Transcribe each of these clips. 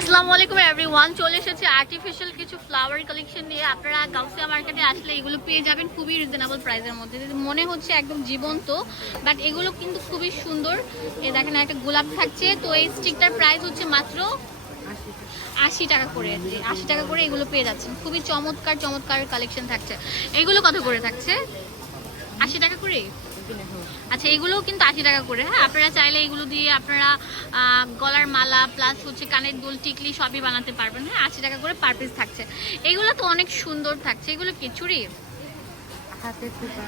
আসসালামু আলাইকুম এভরিওয়ান, চলে এসেছে আর্টিফিশিয়াল কিছু ফ্লাওয়ার কালেকশন নিয়ে। আপনারা গাউসিয়া মার্কেটে আসলে এগুলো পেয়ে যাবেন খুবই রিজনেবল প্রাইসের মধ্যে। মনে হচ্ছে একদম জীবন্ত বাট এগুলো কিন্তু খুবই সুন্দর। এ দেখেন একটা গোলাপ থাকছে, তো এই স্টিকটার প্রাইস হচ্ছে মাত্র আশি টাকা করে। আশি টাকা করে এগুলো পেয়ে যাচ্ছেন। খুবই চমৎকার চমৎকার কালেকশন থাকছে। এগুলো কত করে থাকছে? আশি টাকা করে আচ্ছা এগুলোও কিন্তু আশি টাকা করে হ্যাঁ? আপনারা চাইলে এগুলো দিয়ে আপনারা গলার মালা প্লাস হচ্ছে কানের দুল টিকলি সবই বানাতে পারবেন হ্যাঁ? আশি টাকা করে পার পিস থাকছে। এগুলো তো অনেক সুন্দর থাকছে। এগুলো কি চুড়ি?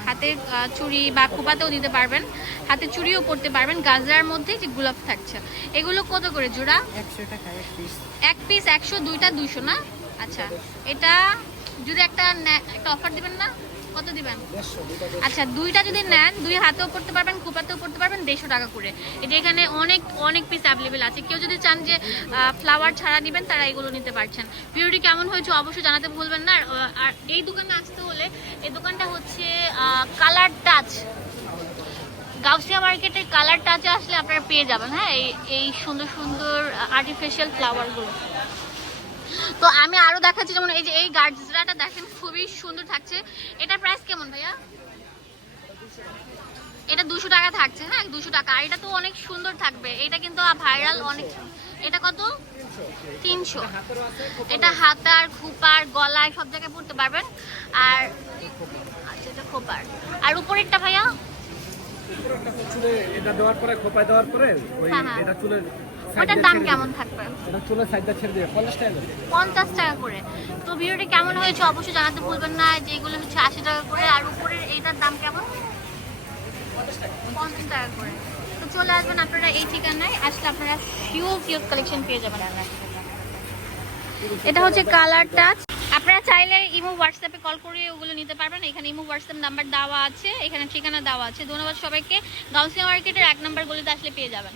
হাতের চুড়ি বা খোপাতেও দিতে পারবেন। হাতে চুড়িও পরতে পারবেন। গাজরার মধ্যে যে গোলাপ থাকছে এগুলো কত করে জোড়া? একশো টাকা এক পিস এক পিস একশো দুইটা দুইশো না? আচ্ছা এটা যদি একটা একটা অফার দিবেন না কত দিবেন? আচ্ছা দুইটা যদি নেন দুই হাতেও পড়তে পারবেন খোপাতেও পড়তে পারবেন দেড়শো টাকা করে। এটা এখানে অনেক অনেক পিস অ্যাভেলেবেল আছে। কেউ যদি চান যে ফ্লাওয়ার ছাড়া নেবেন তারা এগুলো নিতে পারছেন। ভিডিওটি কেমন হয়েছে অবশ্যই জানাতে ভুলবেন না। আর, এই দোকানে আসতে হলে এই দোকানটা হচ্ছে কালার টাচ গাউসিয়া মার্কেটে কালার টাচে আসলে আপনারা পেয়ে যাবেন হ্যাঁ? এই এই সুন্দর সুন্দর আর্টিফিশিয়াল ফ্লাওয়ারগুলো তো আমি আরও দেখাচ্ছি, যেমন এই যে এই গার্জরাটা দেখেন, খুবই সুন্দর থাকছে। এটার প্রাইস কেমন ভাইয়া? এটা দুশো টাকা থাকছে হ্যাঁ? দুশো টাকা। এটা তো অনেক সুন্দর থাকবে। এটা কিন্তু ভাইরাল অনেক এটা কত? তিনশো। এটা হাতার, খুপার, গলায় সব জায়গায় পড়তে পারবেন। আর আচ্ছা এটা খোপার। আর উপরেরটা ভাইয়া? চুলে এটা দেওয়ার পরে খোপায় দেওয়ার পরে ওই হ্যাঁ, হ্যাঁ। এটা ওটার দাম কেমন থাকবে? এটা চুলের সাইডটা ছেড়ে দিয়ে পঞ্চাশ টাকা করে। পঞ্চাশ টাকা করে। তো ভিডিওটি কেমন হয়েছে অবশ্যই জানাতে ভুলবেন না। যে এগুলো হচ্ছে আশি টাকা করে আর উপরের এইটার দাম কেমন? পঞ্চাশ টাকা। করে। তো চলে আসবেন আপনারা এই ঠিকানায়। আসলে আপনারা শিওর কিউট কালেকশন পেয়ে যাবেন। এটা হচ্ছে কালার টাচ আপনারা চাইলে ইমো হোয়াটসঅ্যাপে কল করে ওগুলো নিতে পারবেন। এখানে ইমো হোয়াটসঅ্যাপ নাম্বার দেওয়া আছে, এখানে ঠিকানা দেওয়া আছে। ধন্যবাদ সবাইকে। গাউসিয়া মার্কেটের এক নাম্বার গলিতে আসলে পেয়ে যাবেন।